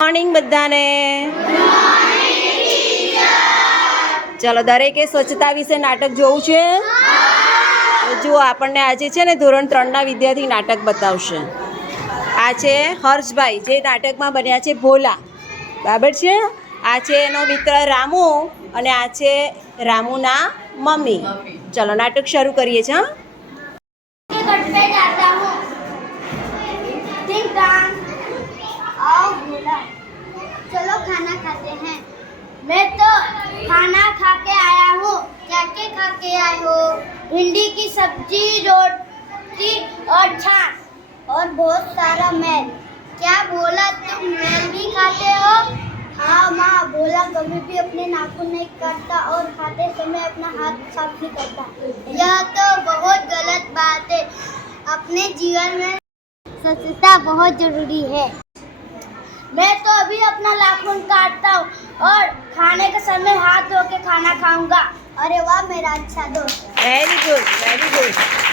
morning બધાને ચલો દરેકે સ્વચ્છતા વિશે નાટક જોવું છે જુઓ આપણને આજે છે ને ધોરણ ત્રણના વિદ્યાર્થી નાટક બતાવશે આ છે હર્ષભાઈ જે નાટકમાં બન્યા છે ભોલા બરાબર છે આ છે એનો મિત્ર રામુ અને આ છે રામુના મમ્મી ચલો નાટક શરૂ કરીએ છીએ હા लेके आए हो भिंडी की सब्जी रोटी और छाछ और बहुत सारा मैल क्या बोला तुम तो मैल भी खाते हो हाँ माँ बोला कभी भी अपने नाखून नहीं काटता और खाते समय अपना हाथ साफ नहीं करता यह तो बहुत गलत बात है अपने जीवन में स्वच्छता बहुत जरूरी है मैं तो अभी अपना नाखून काटता हूँ और खाने के समय हाथ धो के खाना खाऊंगा अरे वाह मेरा अच्छा दोस्त वेरी गुड वेरी गुड